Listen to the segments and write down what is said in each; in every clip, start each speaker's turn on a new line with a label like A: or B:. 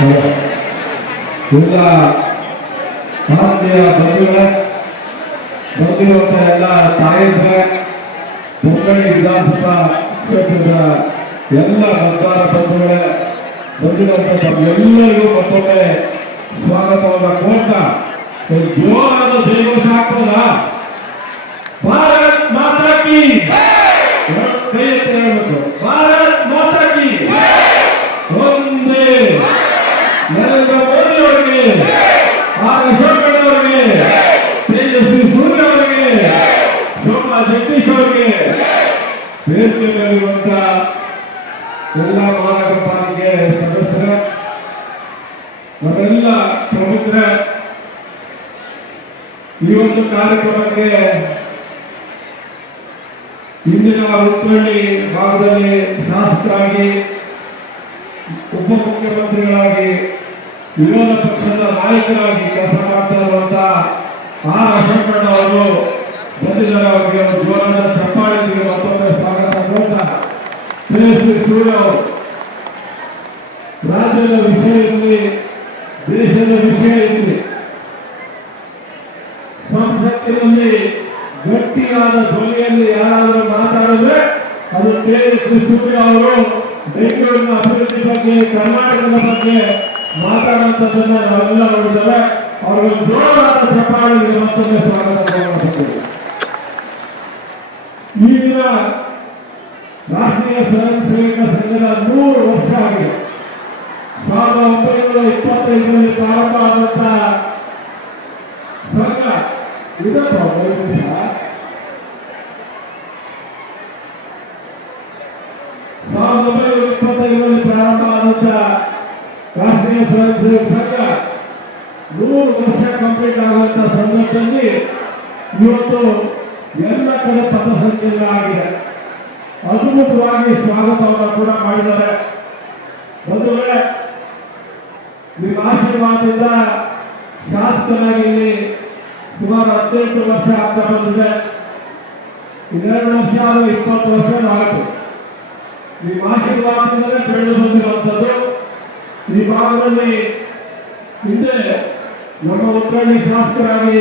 A: ಎಲ್ಲ ಭಾರತೀಯ ಬಂಧುಗಳೇ ಬಂದಿರುವಂತ ಎಲ್ಲ ತಾಯಂದ್ರೆ ಮುಂಗಡಿ ವಿಧಾನಸಭಾ ಕ್ಷೇತ್ರದ ಎಲ್ಲ ಮತದಾರ ಬಂಧುಗಳೇ ಬಂದಿರುವಂತ ತಮ್ಮೆಲ್ಲರಿಗೂ ಮತ್ತೊಮ್ಮೆ ಸ್ವಾಗತವನ್ನ ಕೋರ್ತಾ ಒಂದು ಜೋರಾದ ಜಯಘೋಷ ಆಗ್ತದ? ಭಾರತ್ ಮಾತಾ ಕಿ! ಹೇಳ್ಬೇಕು. ಭಾರತ್ ಮಾತಾ ಕಿ ಒಂದೇ ನರೇಂದ್ರ ಮೋದಿ ಅವರಿಗೆ, ಆರ್ ಅಶೋಕ್ ಅವರಿಗೆ, ತೇಜಸ್ವಿ ಸೂರ್ಯ ಅವರಿಗೆ, ಶೋಭಾ ಜಗದೀಶ್ ಅವರಿಗೆ ವೇದಿಕೆ ಮೇಲಿರುವಂತ ಎಲ್ಲ ಮಹಾನಗರ ಪಾಲಿಕೆ ಈ ಒಂದು ಕಾರ್ಯಕ್ರಮಕ್ಕೆ ಇಂದಿನ ಹುಬ್ಬಳ್ಳಿ ಭಾಗದಲ್ಲಿ ಶಾಸಕರಾಗಿ ಉಪಮುಖ್ಯಮಂತ್ರಿಗಳಾಗಿ, ವಿರೋಧ ಪಕ್ಷದ ನಾಯಕರಾಗಿ ಕೆಲಸ ಮಾಡ್ತಾ ಇರುವಂತ ಆರ್ ಅಶೋಕಣ್ಣ ಅವರು, ಬಂದಿದ್ದಾರೆ ಅವರಿಗೆ ಜೋರಾದ ಚಪ್ಪಾಳಿಗೆ ಮತ್ತೊಮ್ಮೆ ಸ್ವಾಗತ ಮೂಲಕ ಶ್ರೀ ಸೂರ್ಯ ಅವರು. ರಾಜ್ಯದ ವಿಷಯ ಇರಲಿ, ದೇಶದ ವಿಷಯ ಇರಲಿ, ಸಂಸತ್ತಿನಲ್ಲಿ ಗಟ್ಟಿಯಾದ ಧ್ವನಿಯಲ್ಲಿ ಯಾರಾದರೂ ಮಾತಾಡಿದ್ರೆ ಅದು ತೇಜಸ್ವಿ ಸೂರ್ಯ ಅವರು ಬೆಂಗಳೂರಿನ ಬಗ್ಗೆ ಕರ್ನಾಟಕದ ಬಗ್ಗೆ ಮಾತಾಡುವಂಥದ್ದನ್ನ ನಾವೆಲ್ಲ ನೋಡಿದರೆ ಅವರಿಗೆ ಜೋರಾದ ಪ್ರಕಾರಗಳಿಗೆ ಮತ್ತೊಮ್ಮೆ ಸ್ವಾಗತ ಈಗಿನ ರಾಷ್ಟ್ರೀಯ ಸ್ವಯಂ ಸೇವಕ ಸಂಘದ ನೂರು ವರ್ಷ ಆಗಿದೆ. ಸಾವಿರದ ಒಂಬೈನೂರ ಇಪ್ಪತ್ತೈದರಲ್ಲಿ ಪ್ರಾರಂಭ ಆದಂತಹ ಸಂಘ ಇದಪ್ಪ ಸಾವಿರದ ಒಂಬೈನೂರ ಇಪ್ಪತ್ತೈದರಲ್ಲಿ ಪ್ರಾರಂಭ ಆದಂತಹ ರಾಷ್ಟ್ರೀಯ ಸ್ವಯಂ ಸೇವಕ ಸಂಘ ನೂರು ವರ್ಷ ಕಂಪ್ಲೀಟ್ ಆಗುವಂತ ಸಂದರ್ಭದಲ್ಲಿ ಇವತ್ತು ಎಲ್ಲ ಕಡೆ ಪಥಸಂಚಲನ ಆಗಿದೆ. ಅದ್ಭುತವಾಗಿ ಸ್ವಾಗತವನ್ನು ಕೂಡ ಮಾಡಿದ್ದಾರೆ. ಬಂಧುಗಳೇ, ನಿಮ್ಮ ಆಶೀರ್ವಾದದಿಂದ ಶಾಸಕನಾಗಿ ಇಲ್ಲಿ ಸುಮಾರು ಹದಿನೆಂಟು ವರ್ಷ ಆಗ್ತಾ ಬಂದಿದೆ. ಇನ್ನೆರಡು ವರ್ಷ ಆದರೂ ಇಪ್ಪತ್ತು ವರ್ಷ ಆಯಿತು. ನಿಮ್ಮ ಆಶೀರ್ವಾದದಿಂದಲೇ ಬೆಳೆದು ಬಂದಿರುವಂಥದ್ದು. ಈ ಭಾಗದಲ್ಲಿ ಹಿಂದೆ ನಮ್ಮ ಉತ್ತರಣಿ ಶಾಸಕರಾಗಿ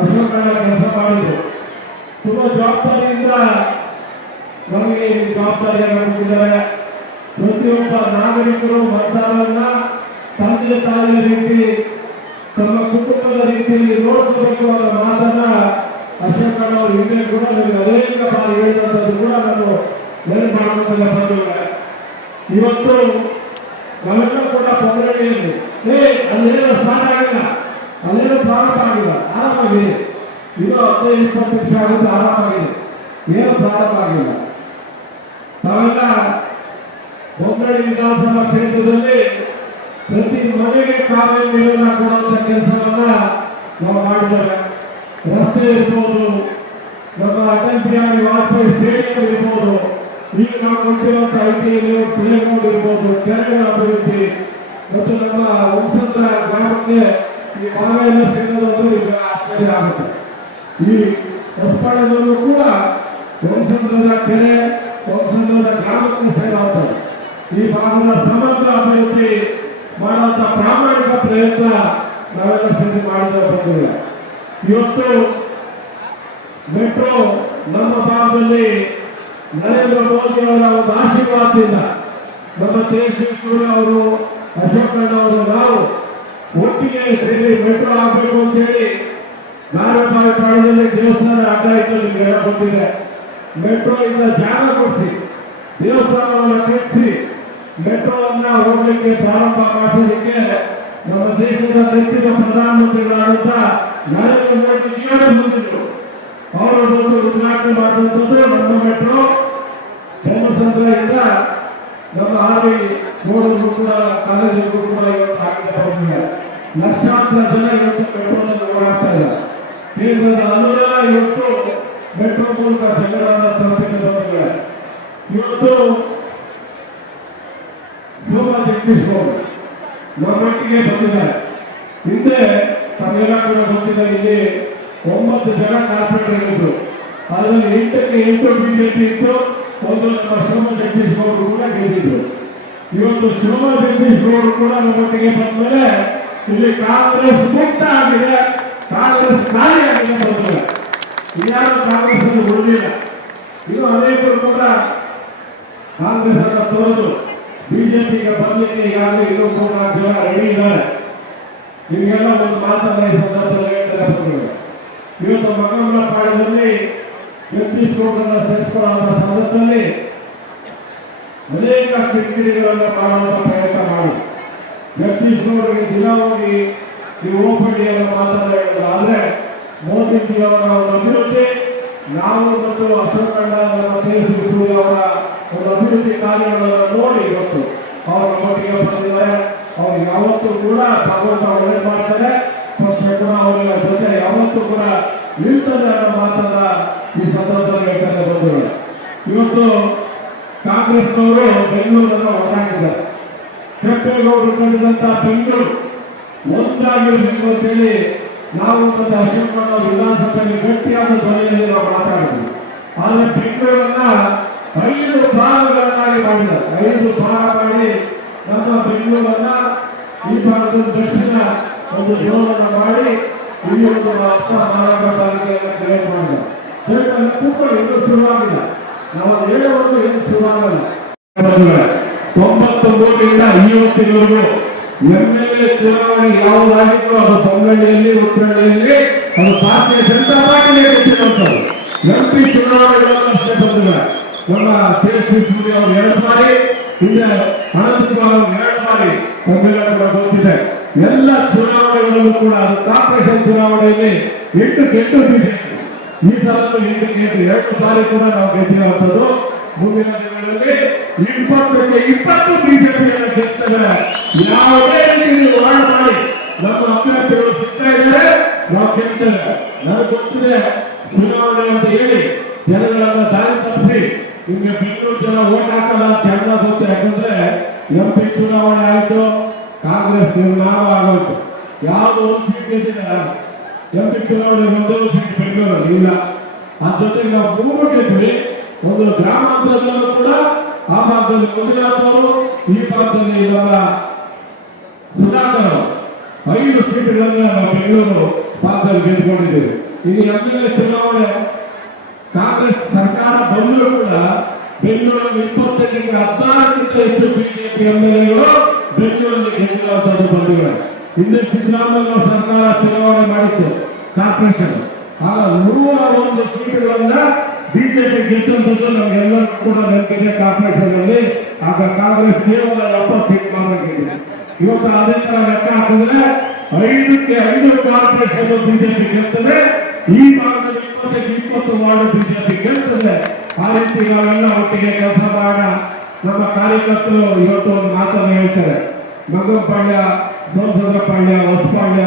A: ಅಶೋಕಣ್ಣ ಕೆಲಸ ಮಾಡಿದ್ರು. ತುಂಬಾ ಜವಾಬ್ದಾರಿಯಿಂದ ನಮಗೆ ಜವಾಬ್ದಾರಿಯನ್ನು ಕೊಟ್ಟಿದ್ದಾರೆ. ಪ್ರತಿಯೊಬ್ಬ ನಾಗರಿಕರು, ಮತದಾರರನ್ನ ತಂದೆ ತಾಯಿಯ ರೀತಿ, ತಮ್ಮ ಕುಟುಂಬದ ರೀತಿಯಲ್ಲಿ ನೋಡಬೇಕು ಅನ್ನೋ ಮಾತನ್ನ ಅಶೋಕಣ್ಣ ಅವರು ಹಿಂದೆ ಕೂಡ ನನಗೆ ಅನೇಕ ಬಾರಿ ಹೇಳಿದಂಥದ್ದು ಕೂಡ ನಾನು ಮಾಡುತ್ತಲೇ ಬಂದಿದ್ದಾರೆ ಇವತ್ತು ನಾವೆಲ್ಲ ಕೂಡ ಪ್ರಕಟಣೆಯಲ್ಲಿ ಏ, ಅಲ್ಲೇನೋ ಸ್ಟಾರ್ಟ್ ಆಗಿಲ್ಲ. ಅಲ್ಲೇನೋ ಪ್ರಾರಂಭ ಆಗಿಲ್ಲ. ಆರಾಮಾಗಿದೆ ಇದು ಹದಿನೈದು, ಇಪ್ಪತ್ತು ನಿಮಿಷ ಆಗುತ್ತೆ ಆರಾಮಾಗಿದೆ ಏನು ಪ್ರಾರಂಭ ಆಗಿಲ್ಲ. ನಾವೆಲ್ಲ ಬೊಮ್ಮಡಿ ವಿಧಾನಸಭಾ ಕ್ಷೇತ್ರದಲ್ಲಿ ಪ್ರತಿ ಮನೆಗೆ ಕಾವೇರಿ ನೀರನ್ನು ಕೊಡುವಂತ ಕೆಲಸವನ್ನ ನಾವು ಮಾಡಿದ್ದೇವೆ. ರಸ್ತೆ ಇರ್ಬೋದು, ನಮ್ಮ ಅಟಲ್ ಬಿಹಾರಿ ವಾಜಪೇಯಿ ಸ್ಟೇಡಿಯಂ ಇರ್ಬೋದು ಈಗ ನಾವು ಕೊಟ್ಟಿರುವಂತಹ ಐಟಿಯಲ್ಲಿ ಪ್ಲೇಗ್ರೌಂಡ್ ಇರ್ಬೋದು ಕೆರೆಗಳ ಅಭಿವೃದ್ಧಿ. ಮತ್ತು ನಮ್ಮ ವಂಶದ ಗ್ರಾಮಕ್ಕೆ ಈ ಭಾಗ ಸಿಗೋದು ಈಗ ಆಶ್ಚರ್ಯ ಆಗುತ್ತೆ. ಈ ಹೊಸಪಾಳ್ಯದಲ್ಲೂ ಕೂಡ ವಂಶಂದ್ರದ ಕೆರೆ ವಂಶಂದ್ರದ ಗ್ರಾಮಕ್ಕೆ ಸೇರಾಗ್ತದೆ ಈ ಭಾಗದ ಸಮಗ್ರ ಅಭಿವೃದ್ಧಿ ಮಾಡುವಂತಹ ಪ್ರಾಮಾಣಿಕ ಪ್ರಯತ್ನ ನಾವೆಲ್ಲ ಸೇರಿ ಮಾಡಿದ ಬಂದಿಲ್ಲ ಇವತ್ತು ಮೆಟ್ರೋ ನಮ್ಮ ಭಾಗದಲ್ಲಿ ನರೇಂದ್ರ ಮೋದಿ ಅವರ ಒಂದು ಆಶೀರ್ವಾದದಿಂದ ನಮ್ಮ ತೇಜಸ್ವಿ ಅವರು ಅಶೋಕಣ್ಣ ಅವರು, ನಾವು ಒಟ್ಟಿಗೆ ಸೇರಿ ಮೆಟ್ರೋ ಆಗಬೇಕು ಅಂತ ಹೇಳಿ ನಾರಾಯಣಬಾಯಿ ಪಾಳ್ಯದಲ್ಲಿ ದೇವಸ್ಥಾನ ಅಡ್ಡ ಇತ್ತು ನಿಮ್ಗೆ ಗೊತ್ತಿದೆ. ಮೆಟ್ರೋ ಇಂದ ಜಾಗ ಕೊಡಿಸಿ, ದೇವಸ್ಥಾನವನ್ನು ಕಟ್ಟಿಸಿ ಮೆಟ್ರೋವನ್ನ ಹೋಗ್ಲಿಕ್ಕೆ ಪ್ರಾರಂಭ ಮಾಡಿಸಲಿಕ್ಕೆ ನಮ್ಮ ದೇಶದ ನೆಚ್ಚಿನ ಪ್ರಧಾನಮಂತ್ರಿಗಳಾದಂತ ನರೇಂದ್ರ ಮೋದಿ ಬಂದಿದ್ರು ಅವರು ಬಂದು ಉದ್ಘಾಟನೆ ಮಾಡುವಂಥದ್ದು ನಮ್ಮ ಮೆಟ್ರೋ ಹೇಮಸಂದ್ರದಿಂದ ನಮ್ಮ ಆರ್ವಿ ರೋಡ್ಗೂ ಕೂಡ ಕಾಲೇಜು ಕೂಡ ಇವತ್ತು ಹೋಗಿದ್ದಾರೆ ಲಕ್ಷಾಂತರ ಜನ ಇವತ್ತು ಮೆಟ್ರೋದಲ್ಲಿ ಓಡಾಡ್ತಾ ಇಲ್ಲ ಕೇಂದ್ರದ ಅನುದಾನ ಇವತ್ತು ಮೆಟ್ರೋ ಮೂಲಕ ಜನರನ್ನ ಇವತ್ತು ಶೋಭಾ ಜಗದೀಶ್ ಅವರು ನಮ್ಮೊಟ್ಟಿಗೆ ಬಂದಿದ್ದಾರೆ. ಹಿಂದೆ ತಮಗೆಲ್ಲ ಕೂಡ ಗೊತ್ತಿದೆ ಇಲ್ಲಿ ಒಂಬತ್ತು ಜನ ಕಾರ್ಪೊರೇಟರ್ ಇದ್ರು ಅದರಲ್ಲಿ ಎಂಟಕ್ಕೆ ಎಂಟು ಬಿಜೆಪಿ ಇತ್ತು, ಒಂದು ನಮ್ಮ ಶ್ರಮ ಜಗದೀಶ್ ಗೌಡರು ಕೂಡ ಗೆದ್ದಿದ್ರು. ಇವತ್ತು ಶಿವಮೊಗ್ಗ ಜಗದೀಶ್ ಗೌಡರು ಕೂಡ ನಮ್ಮೊಟ್ಟಿಗೆ ಬಂದ್ಮೇಲೆ ಇಲ್ಲಿ ಕಾಂಗ್ರೆಸ್ ಮುಕ್ತ ಆಗಿದೆ. ಕಾಂಗ್ರೆಸ್ ಖಾಲಿ ಆಗಿದೆ ಬಂದಿಲ್ಲ ಇನ್ಯಾರು ಕಾಂಗ್ರೆಸ್ ಅಲ್ಲಿ ಉಳಿದಿಲ್ಲ. ಇನ್ನು ಅನೇಕರು ಕೂಡ ಕಾಂಗ್ರೆಸ್ ಅನ್ನ ತೊರೆದು ಬಿಜೆಪಿಗೆ ಬರ್ಲಿಕ್ಕೆ ಯಾರು ಇನ್ನೂ ಕೂಡ ಜನ ರೆಡಿ ಇದ್ದಾರೆ. ನಿಮಗೆಲ್ಲ ಒಂದು ಮಾತನ್ನ ಈ ಸಂದರ್ಭದಲ್ಲಿ ಹೇಳ್ತಾರೆ. ಇವತ್ತು ಮಕ್ಕಳ ಪಾಳ್ಯದಲ್ಲಿ ಜಗದೀಶ್ ಗೌಡರನ್ನ ಸಂದರ್ಭದಲ್ಲಿ ಅನೇಕ ಕಿರಿಕಿರಿಗಳನ್ನು ಮಾಡುವಂತ ಪ್ರಯತ್ನ ಮಾಡಿ. ಜಗದೀಶ್ ದಿನ ಹೋಗಿ ಈ ಓಪಡಿಯನ್ನು ಮಾತನಾಡಿದ್ರು ಆದ್ರೆ ಮೋದಿಜಿಯವರ ಒಂದು ಅಭಿವೃದ್ಧಿ, ನಾವು ಮತ್ತು ಅಸಲ್ ಕಂಡ ಅವರ ಒಂದು ಅಭಿವೃದ್ಧಿ ಕಾರ್ಯಗಳನ್ನು ನೋಡಿ ಇವತ್ತು. ಅವರು ನಮ್ಮೊಟ್ಟಿಗೆ ಬಂದಿದ್ದಾರೆ ಅವ್ರು ಯಾವತ್ತೂ ಕೂಡ ಭಗವಂತ ಒಳ್ಳೆ ಮಾಡ್ತಾರೆ. ಕೂಡ ಅವರ ಜೊತೆ ಯಾವತ್ತೂ ಕೂಡ ನಿಲ್ತದೆ ಅನ್ನೋ ಈ ಸಂದರ್ಭದಲ್ಲಿ ಹೇಳ್ತಾರೆ ಬಂಧುಗಳು ಇವತ್ತು ಕಾಂಗ್ರೆಸ್ನವರು ಬೆಂಗಳೂರನ್ನ ಒಟ್ಟಾಗಿದ್ದಾರೆ ಕೆಂಪೇಗೌಡರು ಕಂಡಿದಂತ ಬೆಂಗಳೂರು ಒಂದಾಗಿರ್ಬೇಕು ಅಂತೇಳಿ ನಾವು ಮತ್ತೆ ಅಶೋಕ್ ವಿಧಾನಸಭೆಯಲ್ಲಿ ಗಟ್ಟಿಯಾದ ಧ್ವನಿಯಲ್ಲಿ ನಾವು ಮಾತಾಡಿದ್ವಿ ಆದ್ರೆ ಬೆಂಗಳೂರನ್ನ ಐದು ಭಾಗಗಳನ್ನಾಗಿ ಮಾಡಿದ್ದಾರೆ ಐದು ಭಾಗ ಮಾಡಿ ನಮ್ಮ ಬೆಂಗಳೂರನ್ನ ಈ ಭಾಗದ ದರ್ಶನ ಒಂದು ಜೀವನ ಮಾಡಿ ಇಲ್ಲಿ ಒಂದು ಮಾರಾಟ ಕ್ರಿಯೇಟ್ ಮಾಡಿದ್ದಾರೆ ದಯವಿಟ್ಟು ಕೂತ್ಕೊಂಡು ಇನ್ನೂ ಶುರುವಾಗಿಲ್ಲ. ನಾವು ಹೇಳುವುದು ಏನು ಶುರುವಾಗಲ್ಲ. ತೊಂಬತ್ತು ಮೂರರಿಂದ ಇವತ್ತಿನವರೆಗೂ ಎಂ ಎಲ್ ಎ ಚುನಾವಣೆ ಯಾವುದಾಗಿತ್ತು, ಅದು ಬಂಗಳ್ಳಿಯಲ್ಲಿ ಉತ್ತರಳ್ಳಿಯಲ್ಲಿ ಅದು ಭಾರತೀಯ ಜನತಾ ಪಾರ್ಟಿಗೆ ಗೊತ್ತಿರುವಂಥದ್ದು ಎಂ ಪಿ ಚುನಾವಣೆಗಳನ್ನು ಅಷ್ಟೇ ಬಂಧುಗಳೇ. ನಮ್ಮ ತೇಜಸ್ವಿ ಸೂರ್ಯ ಅವರು ಎರಡು ಹಿಂದೆ ಅನಂತ ಎರಡು ಬಾರಿ ತಮ್ಮೆಲ್ಲ ಕೂಡ ಗೊತ್ತಿದೆ ಎಲ್ಲ ಚುನಾವಣೆಗಳಲ್ಲೂ ಕೂಡ ಅದು ಕಾರ್ಪೊರೇಷನ್ ಚುನಾವಣೆಯಲ್ಲಿ ಎಂಟು ಗೆದ್ದು ಬಿಜೆಪಿ. ಈ ಸಲ ಎಂಟು ಕೆಟ್ಟು ಎರಡು ಬಾರಿ ಕೂಡ ನಾವು ಗೆದ್ದಿರುವಂಥದ್ದು. ಮುಂದಿನ ದಿನಗಳಲ್ಲಿ ಇಪ್ಪತ್ತಕ್ಕೆ ಇಪ್ಪತ್ತು ಬಿಜೆಪಿಯನ್ನು ಗೆಲ್ತೇವೆ ಯಾವುದೇ ರೀತಿಯಲ್ಲಿ ಹೋರಾಟ ಮಾಡಿ ನಮ್ಮ ಅಭ್ಯರ್ಥಿಗಳು ಸಿಗ್ತಾ ಇದ್ದಾರೆ ನಾವು ಗೆಲ್ತೇವೆ ನನಗೆ ಗೊತ್ತಿದೆ ಚುನಾವಣೆ ಅಂತ ಹೇಳಿ ಜನಗಳನ್ನ ದಾರಿ ತಪ್ಪಿಸಿ ನಿಮ್ಗೆ ಬೆಂಗಳೂರು ಜನ ಓಟ್ ಹಾಕಲ್ಲ ಅಂತ ಎಲ್ಲ ಗೊತ್ತು ಯಾಕಂದ್ರೆ ಎಂ ಪಿ ಚುನಾವಣೆ ಆಯ್ತು ಕಾಂಗ್ರೆಸ್ ನಿರ್ನಾಮ ಆಗೋಯ್ತು ಯಾವ್ದು ಒಂದು ಸೀಟ್ ಗೆದ್ದಿದೆ ಎಂ ಪಿ ಚುನಾವಣೆ ಒಂದೇ ಸೀಟ್ ಬೆಂಗಳೂರಲ್ಲಿ ಇಲ್ಲ. ಅದ್ರ ಜೊತೆಗೆ ನಾವು ಮೂರು ಗೆದ್ವಿ ಒಂದು ಗ್ರಾಮಾಂತರದಲ್ಲೂ ಕೂಡ ಆ ಭಾಗದಲ್ಲಿ ಮಂಜುನಾಥ್ ಅವರು ಈ ಭಾಗದಲ್ಲಿ ನಮ್ಮ ಸುಧಾಕರ್ ಐದು ಸೀಟುಗಳನ್ನ ನಾವು ಬೆಂಗಳೂರು ಭಾಗದಲ್ಲಿ ಗೆದ್ದುಕೊಂಡಿದ್ದೇವೆ. ಇಲ್ಲಿ ಎಂ ಎಲ್ ಚುನಾವಣೆ, ಕಾಂಗ್ರೆಸ್ ಸರ್ಕಾರ ಬಂದರೂ ಕೂಡ ಬೆಂಗಳೂರಲ್ಲಿ ಇಪ್ಪತ್ತೈದರಿಂದ ಹದಿನಾರಕ್ಕಿಂತ ಹೆಚ್ಚು ಬಿಜೆಪಿ ಎಂ ಎಲ್ ಎಗಳು ಬೆಂಗಳೂರಲ್ಲಿ ಗೆದ್ದಿರುವಂತದ್ದು ಬಂಧುಗಳೇ ಹಿಂದೆ ಸಿದ್ದರಾಮಯ್ಯ ಸರ್ಕಾರ ಚುನಾವಣೆ ಮಾಡಿತ್ತು. ಕಾರ್ಪೊರೇಷನ್. ಆ ನೂರ ಒಂದು ಸೀಟುಗಳನ್ನ ಬಿಜೆಪಿ ಗೆದ್ದಂಥದ್ದು ನಮ್ಗೆಲ್ಲರೂ ಕೂಡ ನೆನಪಿದೆ ಕಾರ್ಪೊರೇಷನ್ ಅಲ್ಲಿ ಆಗ ಕಾಂಗ್ರೆಸ್ ಕೇವಲ ಎಪ್ಪತ್ತು ಸೀಟ್ ಮಾತ್ರ ಇವತ್ತು ಅದೇ ತರ ಲೆಕ್ಕ ಹಾಕಿದ್ರೆ ಐದಕ್ಕೆ ಐದು ಕಾರ್ಪೊರೇಷನ್ ಬಿಜೆಪಿ ಗೆಲ್ತದೆ ಈ ಭಾಗದಲ್ಲಿ ಇಪ್ಪತ್ತಕ್ಕೆ ಇಪ್ಪತ್ತು ವಾರ್ಡ್ ಬಿಜೆಪಿ ಗೆಲ್ತದೆ ಆ ರೀತಿ ನಾವೆಲ್ಲ ಒಟ್ಟಿಗೆ ಕೆಲಸ ಮಾಡ. ನಮ್ಮ ಕಾರ್ಯಕರ್ತರು ಇವತ್ತು ಒಂದು ಮಾತನ್ನು ಹೇಳ್ತಾರೆ. ಮಂಗಪಾಳ್ಯ ಪಾಳ್ಯ ಹೊಸಪಾಳ್ಯ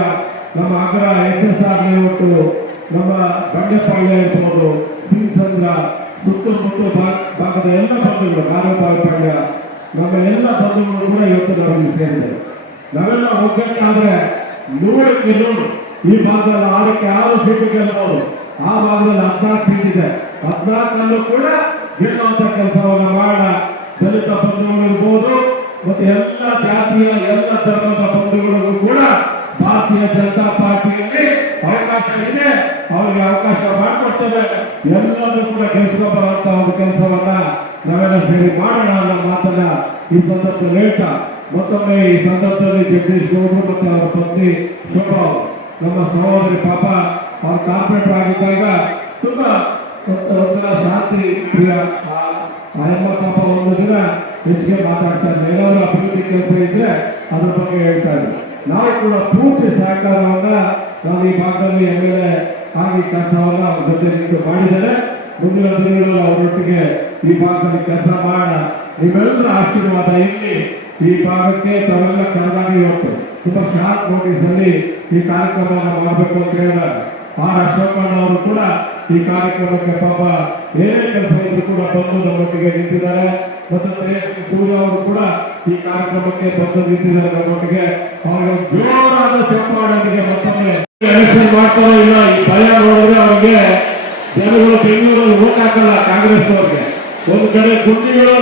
A: ನಮ್ಮ ಅಗ್ರ ಎಚ್ ಎಸ್ ಆರ್ ಲೇಔಟು ನಮ್ಮ ಬಂಡೆಪಾಳ್ಯ ಇರ್ಬೋದು ಸಿಂಗ್ಸಂದ್ರ ಸುತ್ತಮುತ್ತ ಭಾಗ ಭಾಗದ ಎಲ್ಲ ಬಂಧುಗಳು ನಾಗಪಾಳ್ಯ ನಮ್ಮ ಎಲ್ಲ ಬಂಧುಗಳು ಕೂಡ ಇವತ್ತು ನಮಗೆ ಸೇರಿದೆ ನಾವೆಲ್ಲ ಒಗ್ಗಟ್ಟಾದ್ರೆ ನೂರಕ್ಕೆ ನೂರು. ಈ ಭಾಗದಲ್ಲಿ ಆರಕ್ಕೆ ಆರು ಸೀಟು ಗೆಲ್ಲಬಹುದು ಆ ಭಾಗದಲ್ಲಿ ಹದಿನಾಲ್ಕು ಸೀಟ್ ಇದೆ. ಹದಿನಾಲ್ಕಲ್ಲೂ ಕೂಡ ಗೆಲ್ಲುವಂತ ಕೆಲಸವನ್ನು ಮಾಡೋಣ ದಲಿತ ಬಂಧುಗಳು ಇರ್ಬೋದು ಮತ್ತೆ ಎಲ್ಲ ಜಾತಿಯ, ಎಲ್ಲ ಧರ್ಮದ ಬಂಧುಗಳಿಗೂ ಕೂಡ ಭಾರತೀಯ ಜನತಾ ಪಾರ್ಟಿಯಲ್ಲಿ ಅವಕಾಶ ಇದೆ. ಅವರಿಗೆ ಅವಕಾಶ ಮಾಡಿಕೊಡ್ತೇವೆ. ಎಲ್ಲರೂ ಕೂಡ ಗೆಲ್ಸ್ಕೊಬರುವಂತ ಒಂದು ಕೆಲಸವನ್ನ ನಾವೆಲ್ಲ ಸೇರಿ ಮಾಡೋಣ ಅನ್ನೋ ಮಾತನ್ನ ಈ ಸಂದರ್ಭದಲ್ಲಿ ಹೇಳ್ತಾ, ಮತ್ತೊಮ್ಮೆ ಈ ಸಂದರ್ಭದಲ್ಲಿ ಜಗದೀಶ್ ಗೌಡರು ಮತ್ತು ಅವರ ಪತ್ನಿ ಶೋಭಾ ನಮ್ಮ ಸಹೋದರಿ ಪಾಪ, ಅವ್ರ ಕಾರ್ಪೊರೇಟರ್ ಆಗಿದ್ದಾಗ ತುಂಬಾ ಶಾಂತಿ, ಪ್ರಿಯ, ಆ ಪಾಪ ಒಂದು ದಿನ ಹೆಚ್ಚಿಗೆ ಮಾತಾಡ್ತಾ ಇದ್ದಾರೆ. ಏನಾದ್ರು ಅಭಿವೃದ್ಧಿ ಕೆಲಸ ಇದ್ರೆ ಅದ್ರ ಬಗ್ಗೆ ಹೇಳ್ತಾ ನಾವು ಕೂಡ ಪೂರ್ತಿ ಸಹಕಾರವನ್ನ ನಾವು ಈ ಭಾಗದಲ್ಲಿ ಎಂ ಎಲ್ ಎ ಆಗಿ ಕೆಲಸವನ್ನ ಅವ್ರ ಜೊತೆ ನಿಂತು ಮಾಡಿದ್ದಾರೆ. ಮುಂದಿನ ದಿನಗಳಲ್ಲಿ ಅವರೊಟ್ಟಿಗೆ ಈ ಭಾಗದಲ್ಲಿ ಕೆಲಸ ಮಾಡೋಣ. ನಿಮ್ಮೆಲ್ಲರ ಆಶೀರ್ವಾದ ಇಲ್ಲಿ ಈ ಭಾಗಕ್ಕೆ ತಾವೆಲ್ಲ ಕರೆದಾಗ ಇವತ್ತು ತುಂಬಾ ಶಾರ್ಪ್ ನೋಟಿಸ್ ಅಲ್ಲಿ ಈ ಕಾರ್ಯಕ್ರಮವನ್ನು ಮಾಡಬೇಕು ಅಂತ ಹೇಳಿದಾಗ ಆರ್ ಅಶೋಕಣ್ಣ ಅವರು ಕೂಡ ಈ ಕಾರ್ಯಕ್ರಮಕ್ಕೆ ಪಾಪ ಏನೇ ಕೆಲಸ ಇದ್ರು ಕೂಡ ಬಂದು ನಮ್ಮೊಟ್ಟಿಗೆ ನಿಂತಿದ್ದಾರೆ. ಮತ್ತು ಸೂರ್ಯ ಅವರು ಕೂಡ ಈ ಕಾರ್ಯಕ್ರಮಕ್ಕೆ ಬಂದು ನಿಂತಿದ್ದಾರೆ ನಮ್ಮೊಟ್ಟಿಗೆ ಅವರಿಗೆ ಜೋರಾದ ಚಪ್ಪಾಡಿಗೆ ಮತ್ತೊಮ್ಮೆ ಎಲೆಕ್ಷನ್ ಮಾಡ್ತಾರೋ ಇಲ್ಲ ಈ ಭಯ ನೋಡಿದ್ರೆ ಅವ್ರಿಗೆ ಜನಗಳು ಬೆಂಗಳೂರಲ್ಲಿ ಓಟ್ ಹಾಕಲ್ಲ ಕಾಂಗ್ರೆಸ್ ಅವ್ರಿಗೆ. ಒಂದು ಕಡೆ ಕುಂಡಿಗಳು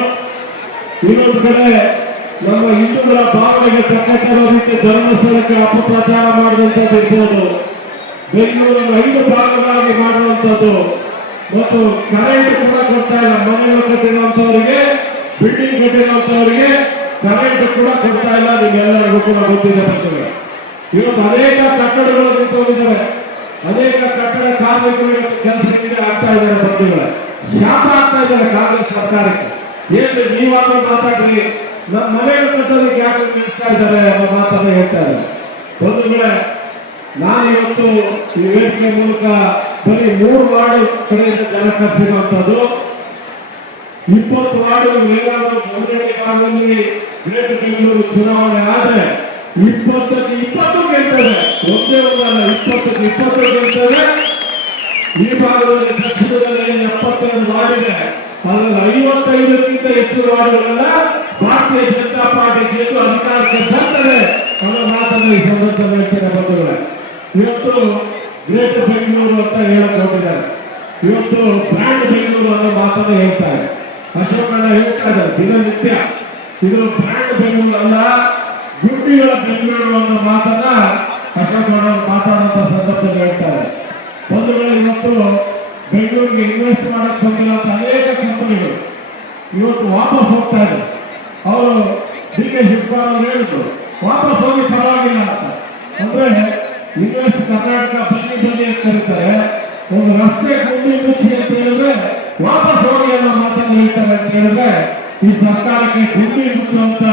A: ಇನ್ನೊಂದು ಕಡೆ ನಮ್ಮ ಹಿಂದೂಗಳ ಭಾವನೆಗೆ ತಕ್ಕಂತಹ ರೀತಿ ಧರ್ಮಸ್ಥಳಕ್ಕೆ ಅಪಪ್ರಚಾರ ಮಾಡಿದಂಥದ್ದು ಇರ್ಬೋದು ಬೆಂಗಳೂರನ್ನು ಐದು ಭಾಗಗಳಾಗಿ ಮಾಡುವಂಥದ್ದು. ಮತ್ತು ಕರೆಂಟ್ ಕೂಡ ಕೊಡ್ತಾ ಇಲ್ಲ. ಮನೆಗಳು ಕಟ್ಟಿರುವಂತವರಿಗೆ ಬಿಲ್ಡಿಂಗ್ ಕಟ್ಟಿರುವಂತವರಿಗೆ ಕರೆಂಟ್ ಕೂಡ ಕೊಡ್ತಾ ಇಲ್ಲ. ನಿಮ್ಗೆಲ್ಲರಿಗೂ ಕೂಡ ಗೊತ್ತಿದೆ ಬಂಧುಗಳೇ ಇವತ್ತು ಅನೇಕ ಕಟ್ಟಡಗಳು ನಿಂತುಕೊಂಡಿದ್ದಾರೆ ಅನೇಕ ಕಟ್ಟಡ ಕಾರ್ಮಿಕರು ಇವತ್ತು ಕೆಲಸಕ್ಕೆ ಆಗ್ತಾ ಇದ್ದಾರೆ ಬಂಧುಗಳೇ ಶಾಪ ಆಗ್ತಾ ಇದ್ದಾರೆ ಕಾಂಗ್ರೆಸ್ ಸರ್ಕಾರಕ್ಕೆ. ಏನು ನೀವಾದ್ರೂ ಮಾತಾಡ್ರಿ. ನಮ್ಮ ಮನೆಗಳು ಕಟ್ಟೋದಕ್ಕೆ ಯಾಕೆ ನಿಲ್ಲಿಸ್ತಾ ಇದ್ದಾರೆ ಅನ್ನೋ ಮಾತನ್ನ ಹೇಳ್ತಾರೆ ಬಂಧುಗಳೇ ನಾನು ಇವತ್ತು ಈ ವೇದಿಕೆ ಮೂಲಕ ಬರೀ ಮೂರು ವಾರ್ಡ್ ಕಡೆಯಿಂದ ಜನ ಕರೆಸಿರುವಂತದ್ದು ಇಪ್ಪತ್ತು ವಾರ್ಡ್ ಏನಾದರೂ ಕಾಲದಲ್ಲಿ ಗ್ರೇಟ್ ಬೆಂಗಳೂರು ಚುನಾವಣೆ ಆದ್ರೆ ಇಪ್ಪತ್ತಕ್ಕೆ ಇಪ್ಪತ್ತು ಗೆಲ್ತದೆ. ಒಂದೇ ಒಂದಲ್ಲ ಇಪ್ಪತ್ತಕ್ಕೆ ಇಪ್ಪತ್ತು ಗೆಲ್ತದೆ. ಈ ಭಾಗದಲ್ಲಿ ದಕ್ಷಿಣದಲ್ಲಿ ಎಪ್ಪತ್ತೈದು ವಾರ್ಡ್ ಇದೆ. ಅದರಲ್ಲಿ ಐವತ್ತೈದಕ್ಕಿಂತ ಹೆಚ್ಚು ವಾರ್ಡ್ಗಳನ್ನ ಭಾರತೀಯ ಜನತಾ ಪಾರ್ಟಿ ಗೆದ್ದು ಅಧಿಕಾರಕ್ಕೆ ಬರ್ತದೆ ಅನ್ನೋ ಮಾತನ್ನು ಈ ಸಂದರ್ಭದಲ್ಲಿ ಹೇಳ್ತೇನೆ ಬಂಧುಗಳೇ. ಇವತ್ತು ಗ್ರೇಟ್ ಬೆಂಗಳೂರು ಅಂತ ಹೇಳಕ್ ಹೋಗಿದ್ದಾರೆ. ಇವತ್ತು ಬ್ರ್ಯಾಂಡ್ ಬೆಂಗಳೂರು ಅನ್ನೋ ಮಾತನ್ನು ಹೇಳ್ತಾರೆ. ಅಶೋಕಣ್ಣ ಹೇಳ್ತಾ ಇದ್ದಾರೆ, ದಿನನಿತ್ಯ. ಇದು ಬ್ರ್ಯಾಂಡ್ ಬೆಂಗಳೂರು ಅಲ್ಲ ಗುಡ್ಡಿಗಳ ಬೆಂಗಳೂರು ಅನ್ನೋ ಮಾತನ್ನ ಅಶೋಕಣ್ಣ ಮಾತಾಡುವಂತ ಸಂದರ್ಭದಲ್ಲಿ ಹೇಳ್ತಾರೆ ಬಂಧುಗಳು ಇವತ್ತು ಬೆಂಗಳೂರಿಗೆ ಇನ್ವೆಸ್ಟ್ ಮಾಡಕ್ ಬಂದಿರುವಂತ ಅನೇಕ ಕಂಪನಿಗಳು ಇವತ್ತು ವಾಪಸ್ ಹೋಗ್ತಾ ಇದೆ ಅವರು ಡಿ ಕೆ ಶಿವಕುಮಾರ್ ಅವರು ಹೇಳಿದ್ರು, ವಾಪಸ್ ಹೋಗಿ ಪರವಾಗಿಲ್ಲ ಅಂತ. ಅಂದ್ರೆ ಇನ್ವೆಸ್ಟ್ ಕರ್ನಾಟಕ ಬನ್ನಿ ಬನ್ನಿ ಅಂತ ಕರೀತಾರೆ? ಒಂದು ರಸ್ತೆ ಗುಂಡಿ ಮುಚ್ಚಿ ಅಂತ ಹೇಳಿದ್ರೆ ವಾಪಸ್ ಹೋಗಿ ಅನ್ನೋ ಮಾತನ್ನು ಹೇಳ್ತಾರೆ ಅಂತ ಹೇಳಿದ್ರೆ ಈ ಸರ್ಕಾರಕ್ಕೆ ಗುಂಡಿ ಮುಚ್ಚುವಂತ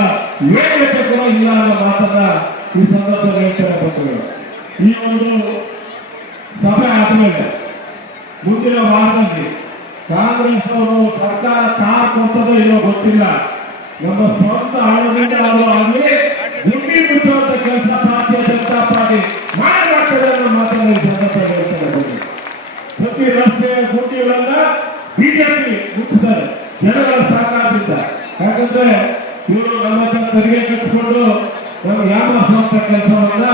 A: ಯೋಗ್ಯತೆ ಕೂಡ ಇಲ್ಲ ಅನ್ನೋ ಮಾತನ್ನ ಈ ಸಂದರ್ಭದಲ್ಲಿ ಹೇಳ್ತಾರೆ ಬಂಧುಗಳು. ಈ ಒಂದು ಸಭೆ ಆದ್ಮೇಲೆ ಮುಂದಿನ ವಾರದಲ್ಲಿ ಕಾಂಗ್ರೆಸ್ ಅವರು ಸರ್ಕಾರ ಕಾರ್ ಕೊಡ್ತದೋ ಇಲ್ಲೋ ಗೊತ್ತಿಲ್ಲ. ನಮ್ಮ ಸ್ವಂತ ಹಣದಿಂದ ಅವರು ಆಗಲಿ ಗುಂಡಿ ಮುಚ್ಚುವಂತ ಜನತಾ ಪಾರ್ಟಿ ಮಾಡಿ ಮಾಡ್ತದೆ ಮಾತನ್ನ ಬಂಧುಗಳು. ಪ್ರತಿ ರಸ್ತೆ ಗುಂಡಿಗಳನ್ನ ಬಿಜೆಪಿ ಮುಚ್ಚಿದ್ದಾರೆ ಜನಗಳ ಸಹಕಾರದಿಂದ. ಯಾಕಂದ್ರೆ ಇವರು ನಮ್ಮ ಹತ್ರ ತೆರಿಗೆ ಕಟ್ಟಿಸ್ಕೊಂಡು ನಮ್ಗೆ ಯಾಮಾರಿಸುವಂತ ಕೆಲಸವನ್ನ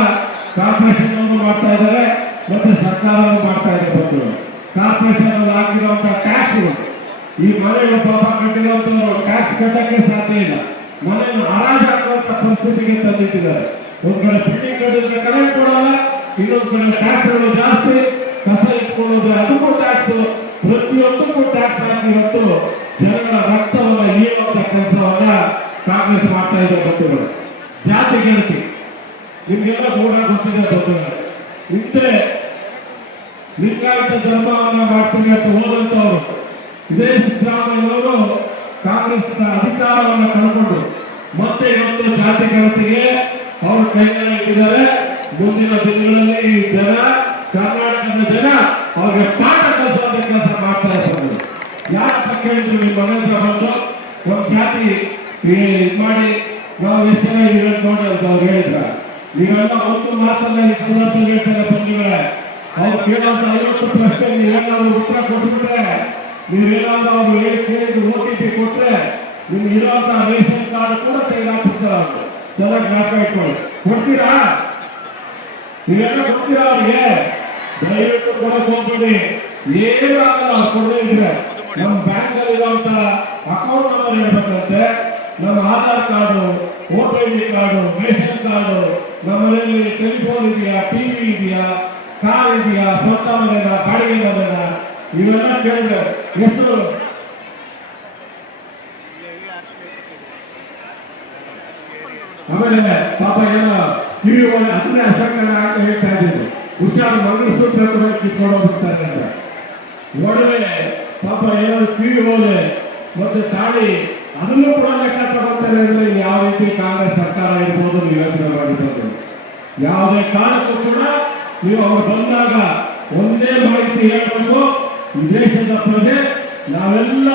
A: ಕಾರ್ಪೊರೇಷನ್ ಮಾಡ್ತಾ ಇದ್ದಾರೆ, ಮತ್ತೆ ಸರ್ಕಾರವನ್ನು ಮಾಡ್ತಾ ಇದೆ ಬಂದರು ಕಾರ್ಪೊರೇಷನ್ ಅಲ್ಲಿ ಟ್ಯಾಕ್ಸ್ ಈ ಮನೆಗಳು ಪಾಪ ಕಟ್ಟಿರುವಂತವ್ರು ಟ್ಯಾಕ್ಸ್ ಕಟ್ಟಕ್ಕೆ ಸಾಧ್ಯ ಇಲ್ಲ. ಮನೆಯನ್ನು ಹರಾಜು ಹಾಕುವಂತ ಪರಿಸ್ಥಿತಿಗೆ ತಂದಿಟ್ಟಿದ್ದಾರೆ. ಒಂದ್ ಕಡೆ ಬಿಲ್ಡಿಂಗ್ ಕರೆಂಟ್ ಕೊಡಲ್ಲ ಇನ್ನೊಂದ್ ಕಡೆ ಟ್ಯಾಕ್ಸ್ಗಳು ಜಾಸ್ತಿ, ಕಸ ಇಟ್ಕೊಳ್ಳೋದು ಅದಕ್ಕೂ ಟ್ಯಾಕ್ಸ್ ಪ್ರತಿಯೊಂದಕ್ಕೂ ಟ್ಯಾಕ್ಸ್ ಹಾಕಿ ಇವತ್ತು ಜನಗಳ ರಕ್ತವನ್ನ ಹೀರುವಂತ ಕೆಲಸವನ್ನ ಕಾಂಗ್ರೆಸ್ ಮಾಡ್ತಾ ಇದೆ ಬಂಧುಗಳು ಜಾತಿ ಗಣತಿ. ನಿಮ್ಗೆಲ್ಲ ಕೂಡ ಗೊತ್ತಿದೆ ಬಂಧುಗಳು ಇಂತೆ ಲಿಂಗಾಯತ ಧರ್ಮವನ್ನ ಮಾಡ್ತೀವಿ ಅಂತ ಹೋದಂತವರು, ಇದೇ ಸಿದ್ದರಾಮಯ್ಯವರು ಕಾಂಗ್ರೆಸ್ನ ಅಧಿಕಾರವನ್ನ ಕಳ್ಕೊಂಡು ಮತ್ತೆ ಇವತ್ತು ಜಾತಿ ಗಣತಿಗೆ ಅವರು ಕೈಯನ್ನು ಇಟ್ಟಿದ್ದಾರೆ. ಮುಂದಿನ ದಿನಗಳಲ್ಲಿ ಜನ, ಕರ್ನಾಟಕದ ಜನ ಅವ್ರಿಗೆ ಪಾಠ ಕಲಿಸುವಂತ ಕೆಲಸ ಮಾಡ್ತಾ ಇರ್ತಾರೆ ಯಾಕೆ ಕೇಳಿದ್ರು ನಿಮ್ಮ ಮನೆಯಿಂದ ಬಂದು? ನಮ್ಮ ಜಾತಿ ಮಾಡಿ, ನಾವು ಎಷ್ಟು ಜನ ಇದೀವಿ ಅಂತ ಅವ್ರು ಹೇಳಿದ್ರ. ನೀವೆಲ್ಲ ಒಂದು ಮಾತನ್ನ ಈ ಸಂದರ್ಭದಲ್ಲಿ ಹೇಳ್ತಾರೆ ಬಂದಿವೆ ಅವ್ರು ಕೇಳುವಂತ ಐವತ್ತು ಪ್ರಶ್ನೆ ನೀವೇನಾದ್ರು ಉತ್ತರ ಕೊಟ್ಬಿಟ್ರೆ ನೀವೇನಾದ್ರು ಅವ್ರು ಹೇಳಿ ಕೇಳಿದ್ರು ಓ ಟಿ ಪಿ ಕೊಟ್ಟರೆ ನಿಮ್ಗೆ ಇರುವಂತಹ ರೇಷನ್ ಕಾರ್ಡ್ ಕೂಡ ತೆಗೆದಾಕ್ಬಿಡ್ತಾರೆ ಅವರು. ಚೆನ್ನಾಗಿ ಜ್ಞಾಪಕ ಕೊಡ್ತೀರಾ ನೀವೆಲ್ಲ ಕೊಡ್ತೀರಾ ಅವ್ರಿಗೆ? ದಯವಿಟ್ಟು ಕೊಡಕ್ ಹೋಗ್ಬೇಡಿ. ಏನು ಆಗಲ್ಲ ಕೊಡದೇ ಇದ್ರೆ. ನಮ್ಮ ಬ್ಯಾಂಕ್ ಅಲ್ಲಿ ಇರುವಂತ ಅಕೌಂಟ್ ನಂಬರ್ ಹೇಳ್ಬೇಕಂತೆ. ನಮ್ಮ Aadhaar card voter I D card, ration card ನಮ್ಮ ಟೆಲಿಫೋನ್ ಇದೆಯಾ ಟಿವಿ ಇದೆಯಾ, ಕಾರ್ ಇದೆಯಾ, ಸ್ವಂತ ಮನೆಯ ಬಾಡಿಗೆ ಮನೆಯ ಇವೆಲ್ಲ ಕೇಳಿದ್ರೆ ಎಷ್ಟು ಆಮೇಲೆ ಪಾಪ ಏನೋ ಕಿವಿ ಒಳ್ಳೆ ಅದನ್ನೇ ಅಸಂಗಣ ಅಂತ ಹೇಳ್ತಾ ಇದ್ದೀನಿ ಹುಷಾರು ಮಂಗಳಸೂತ್ರ ಕೂಡ ಕಿತ್ಕೊಂಡು ಹೋಗ್ತಾರೆ ಅಂತ. ಒಡವೆ ಪಾಪ ಏನಾದ್ರು ಕಿವಿ ಹೋದೆ. ಮತ್ತೆ ತಾಳಿ ಅದನ್ನು ಕೂಡ ಲೆಕ್ಕ ತಗೋತಾರೆ ಅಂದ್ರೆ ಯಾವ ರೀತಿ ಕಾಂಗ್ರೆಸ್ ಸರ್ಕಾರ ಇರ್ಬೋದು ನೀವು ಯೋಚನೆ ಮಾಡಿರ್ಬೋದು ಯಾವುದೇ ಕಾರಣಕ್ಕೂ ಕೂಡ ನೀವು ಅವ್ರು ಬಂದಾಗ ಒಂದೇ ಮಾಹಿತಿ ಹೇಳಬೇಕು. ಈ ದೇಶದ ಪ್ರಜೆ, ನಾವೆಲ್ಲ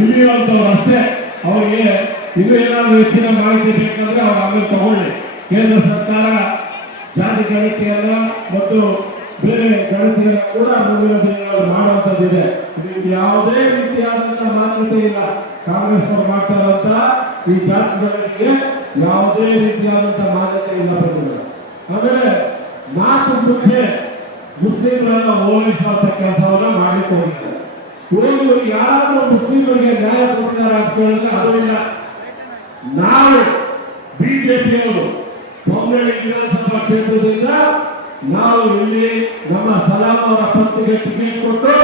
A: ಇಲ್ಲಿರುವಂತವ್ರು ಅಷ್ಟೇ. ಅವರಿಗೆ ಇದು ಏನಾದರೂ ಹೆಚ್ಚಿನ ಮಾಹಿತಿ ಬೇಕಂದ್ರೆ ಅವ್ರು ಆಮೇಲೆ ತಗೊಳ್ಳಿ. ಕೇಂದ್ರ ಸರ್ಕಾರ ಜಾತಿ ಗಣತಿಯನ್ನ ಮತ್ತು ಬೇರೆ ಗಣತಿಯನ್ನ ಕೂಡ ಮುಂದಿನ ಇದಕ್ಕೆ ಯಾವುದೇ ರೀತಿಯಾದಂತಹ ಮಾನ್ಯತೆ ಇಲ್ಲ. ಕಾಂಗ್ರೆಸ್ ಅವರು ಮಾಡ್ತಾ ಇರುವಂತ ಈ ಜಾತಿ ಗಣತಿಗೆ ಯಾವುದೇ ರೀತಿಯಾದಂತಹ ಮಾನ್ಯತೆ ಇಲ್ಲ ಆಮೇಲೆ ನಾಲ್ಕು ಮುಂಚೆ ಮುಸ್ಲಿಮರನ್ನ ಹೋಲಿಸುವಂತ ಕೆಲಸವನ್ನ ಮಾಡಲಿಕ್ಕೆ ಹೋಗಿದ್ದಾರೆ. ಹೋಗಿ ಯಾರಾದ್ರೂ ಮುಸ್ಲಿಮರಿಗೆ ನ್ಯಾಯ ಕೊಟ್ಟಿದ್ದಾರೆ ಅಂತ ಹೇಳಿದ್ರೆ ಅದು ಇಲ್ಲ. ನಾವು ಬಿಜೆಪಿಯವರು ಬೊಮ್ಮನಹಳ್ಳಿ ವಿಧಾನಸಭಾ ಕ್ಷೇತ್ರದಿಂದ ನಾವು ಇಲ್ಲಿ ನಮ್ಮ ಸಲಾಂ ಅವರ ಪತ್ನಿಗೆ ಟಿಕೆಟ್ ಕೊಟ್ಟು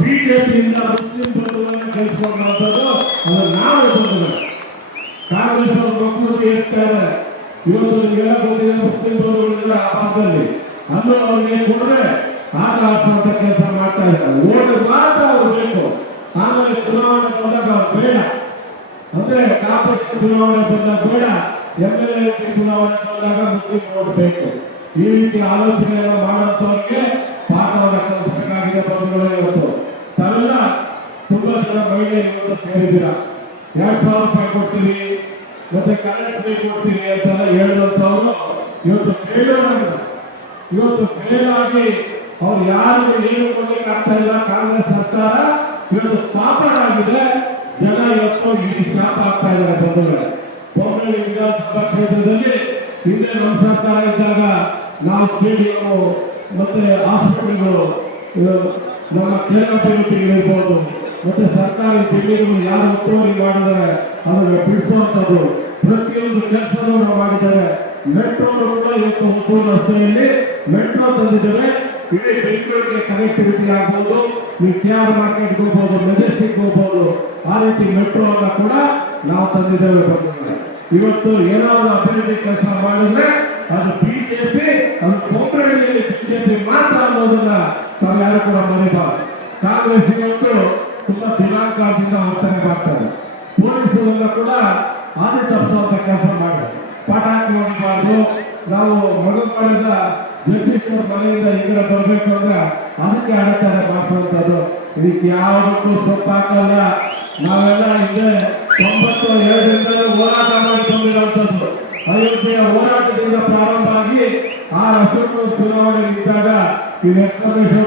A: ಬಿಜೆಪಿಯಿಂದ ಮುಸ್ಲಿಂ ಬಂಧುವನ್ನು ಕಳಿಸುವಂತದ್ದು ಅದು ನಾವು ಬಂಧುಗಳು ಕಾಂಗ್ರೆಸ್ ಅವರು ಮಕ್ಕಳು ಹೇಳ್ತಾರೆ, ಇವತ್ತು ಹೇಳಬಹುದು ಮುಸ್ಲಿಂ ಬಂಧುಗಳಿಂದ ಆ ಭಾಗದಲ್ಲಿ ಅಂದು ಅವರಿಗೆ ಕೊಡ್ರೆ ಆಗ ಸ್ವಂತ ಕೆಲಸ ಮಾಡ್ತಾ ಇದ್ದಾರೆ. ಓಟ್ ಮಾತ್ರ ಅವ್ರು ಬೇಕು. ಆಮೇಲೆ ಚುನಾವಣೆ ಬಂದಾಗ ಬೇಡ. ಅಂದ್ರೆ ಕಾರ್ಪೊರೇಷನ್ ಚುನಾವಣೆ ಬಂದಾಗ ಬೇಡ ಎಂ ಎಲ್ ಎ ಚುನಾವಣೆ ಬಂದಾಗ ಮುಸ್ಲಿಂ ಓಟ್ ಬೇಕು. ಈ ರೀತಿ ಆಲೋಚನೆಯನ್ನು ಮಾಡುವಂತವರಿಗೆ ಪಾಠವನ್ನು ಕಲಿಸಬೇಕಾಗಿದೆ ಬಂಧುಗಳೇ ಇವತ್ತು. ತಾವೆಲ್ಲ ತುಂಬಾ ಜನ ಮಹಿಳೆಯರು ಇವತ್ತು ಸೇರಿದ್ದೀರಾ? ಎರಡ್ ಸಾವಿರ ರೂಪಾಯಿ ಕೊಡ್ತೀವಿ ಮತ್ತೆ ಕರೆಂಟ್ ಬಿಲ್ ಕೊಡ್ತೀವಿ ಅಂತೆಲ್ಲ ಹೇಳಿದಂತವ್ರು ಇವತ್ತು ಫೇಲ್ಯೂರ್ ಇವತ್ತು ಫೇಲ್ ಆಗಿ ಅವ್ರು ಯಾರು ಏನು ಕೊಡ್ಲಿಕ್ಕೆ ಆಗ್ತಾ ಇಲ್ಲ. ಕಾಂಗ್ರೆಸ್ ಸರ್ಕಾರ ಇವತ್ತು ಪಾಪಡಾಗಿದೆ ಜನ ಇವತ್ತು ಈ ಶಾಪ ಆಗ್ತಾ ಇದ್ದಾರೆ ಬಂಧುಗಳೇ. ಬೊಮ್ಮನಹಳ್ಳಿ ವಿಧಾನಸಭಾ ಕ್ಷೇತ್ರದಲ್ಲಿ ಹಿಂದೆ ನಮ್ಮ ಸರ್ಕಾರ ಇದ್ದಾಗ ನಾವು ಸ್ಟೇಡಿಯಂ ಮತ್ತೆ ಹಾಸ್ಪಿಟಲ್ಗಳು ನಮ್ಮ ಕೇರಳ ಇರ್ಬೋದು. ಮತ್ತೆ ಸರ್ಕಾರಿ ಬಿಲ್ಡಿಂಗ್ಗಳು ಯಾರು ಒತ್ತುವರಿ ಮಾಡಿದ್ದಾರೆ ಅದನ್ನು ಬಿಡಿಸುವಂಥದ್ದು ಪ್ರತಿಯೊಂದು ಕೆಲಸವನ್ನು ಮಾಡಿದ್ದಾರೆ ಮೆಟ್ರೋ ಕೂಡ ಇವತ್ತು ಹೊಸೂರು ರಸ್ತೆಯಲ್ಲಿ ಮೆಟ್ರೋ ತಂದಿದ್ದೇವೆ. ಇಡೀ ಬೆಂಗಳೂರಿಗೆ ಕನೆಕ್ಟಿವಿಟಿ ಆಗ್ಬೋದು. ಆರ್ ಮಾರ್ಕೆಟ್ ಹೋಗ್ಬೋದು ಮೆಜೆಸ್ಟಿಕ್ ಹೋಗ್ಬೋದು. ಆ ರೀತಿ ಮೆಟ್ರೋ ಅನ್ನ ಕೂಡ ನಾವು ತಂದಿದ್ದೇವೆ ಇವತ್ತು ಏನಾದರೂ ಅಭಿವೃದ್ಧಿ ಕೆಲಸ ಮಾಡಿದ್ರೆ ಅದು ಬಿಜೆಪಿ ಅದು ಕೊಂಕಣಿಯಲ್ಲಿ ಬಿಜೆಪಿ ಮಾತ್ರ ಅನ್ನೋದನ್ನ ತಾವು ಯಾರು ಕೂಡ ಕಾಂಗ್ರೆಸ್ ಇವತ್ತು ತುಂಬಾ ದಿನಾಂಕದಿಂದ ವರ್ತನೆ ಮಾಡ್ತಾರೆ ಪೊಲೀಸರನ್ನ ಕೂಡ ಆದಿ ತಪ್ಪಿಸುವಂತ ಕೆಲಸ ಮಾಡಿದ್ರು ಪಟಾಕಿ ಹೊಡಿಬಾರ್ದು. ನಾವು ಮಗು ಮಾಡಿದ ಜಗದೀಶ್ವರ ಮನೆಯಿಂದ ಈ ಬರ್ಬೇಕು ಅಂದ್ರೆ ಅದಕ್ಕೆ ಆಡತಾರೆ ಮಾಡಿಸುವಂಥದ್ದು. ಇದಕ್ಕೆ ಯಾವುದಕ್ಕೂ ಸೊಪ್ಪಾಕಲ್ಲ ನಾವೆಲ್ಲ ಹಿಂದೆ ತೊಂಬತ್ತು ಏಳರಿಂದಲೂ ಹೋರಾಟ ಮಾಡಿಕೊಂಡಿರುವಂತದ್ದು ಅಯೋಧ್ಯೆಯ ಹೋರಾಟದಿಂದ ಪ್ರಾರಂಭ ಆಗಿ ಆ ಹಸಿರು ಚುನಾವಣೆ ಇದ್ದಾಗ ಈ ಎಕ್ಸ್ಪ್ಲನೇಷನ್